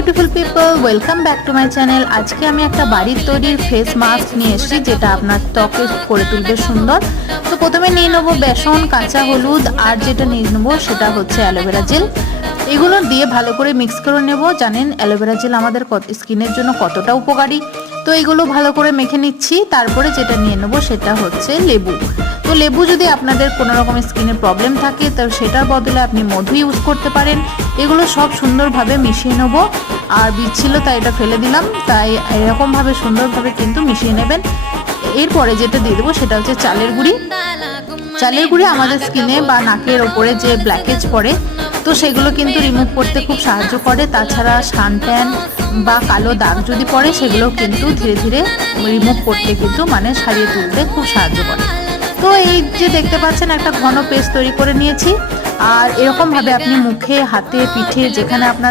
Beautiful people, welcome back to my channel. আজকে আমি একটা বাড়ির তৈরির ফেস মাস্ক নিয়ে এসেছি, যেটা আপনার ত্বকে করে তুলবে সুন্দর। তো প্রথমে নিয়ে নেবো বেসন, কাঁচা হলুদ, আর যেটা নিয়ে নেবো সেটা হচ্ছে অ্যালোভেরা জেল। এগুলো দিয়ে ভালো করে মিক্স করে নেব। জানেন অ্যালোভেরা জেল আমাদের স্কিনের জন্য কতটা উপকারী। তো এগুলো ভালো করে মেখে নিচ্ছি। তারপরে যেটা নিয়ে নেবো সেটা হচ্ছে লেবু। তো লেবু যদি আপনাদের কোনো রকম স্কিনের প্রবলেম থাকে তো সেটার বদলে আপনি মধু ইউজ করতে পারেন। এগুলো সব সুন্দরভাবে মিশিয়ে নেব। আর বীজ ছিল তাই এটা ফেলে দিলাম, তাই এরকমভাবে সুন্দরভাবে কিন্তু মিশিয়ে নেবেন। এরপরে যেটা দিয়ে দেবো সেটা হচ্ছে চালের গুঁড়ি। চালের গুঁড়ি আমাদের স্কিনে বা নাকের ওপরে যে ব্ল্যাকেজ পড়ে তো সেগুলো কিন্তু রিমুভ করতে খুব সাহায্য করে। তাছাড়া সান ট্যান বা কালো দাগ যদি পড়ে সেগুলো কিন্তু ধীরে ধীরে রিমুভ করতে কিন্তু সারিয়ে তুলতে খুব সাহায্য করে। তো এই যে দেখতে পাচ্ছেন একটা ঘন পেস্ট তৈরি করে নিয়েছি। আর এরকমভাবে আপনি মুখে, হাতে, পিঠে যেখানে আপনার